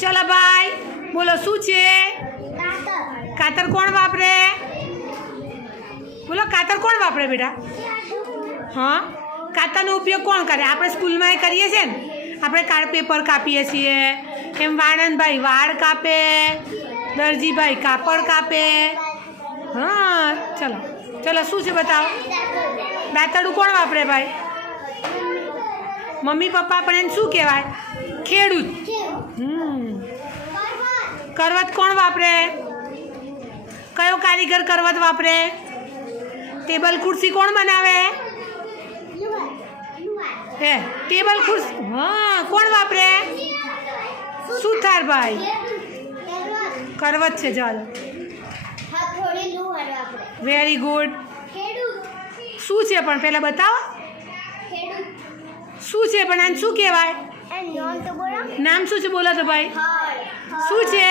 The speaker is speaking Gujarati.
ચલો ભાઈ બોલો શું છે? કાતર કોણ વાપરે? બોલો કાતર કોણ વાપરે બેટા? હા, કાતરનો ઉપયોગ કોણ કરે? આપણે સ્કૂલમાં એ કરીએ છીએ ને, આપણે કાર્ડ પેપર કાપીએ છીએ, એમ વાણંદભાઈ વાળ કાપે, દરજીભાઈ કાપડ કાપે. હા ચલો ચલો શું છે બતાવો? દાંતરડું કોણ વાપરે ભાઈ? મમ્મી પપ્પા પણ એને શું કહેવાય? ખેડૂત. કરવત કોણ વાપરે? કયો કારીગર કરવત વાપરે? ટેબલ ખુરશી કોણ બનાવે? હે ટેબલ ખુરશી હા કોણ વાપરે? સુથાર ભાઈ. કરવત છે. ચાલો વેરી ગુડ. શું છે પણ પહેલાં બતાવો શું છે પણ આને શું કહેવાય? નામ શું છે બોલો તો ભાઈ? શું છે?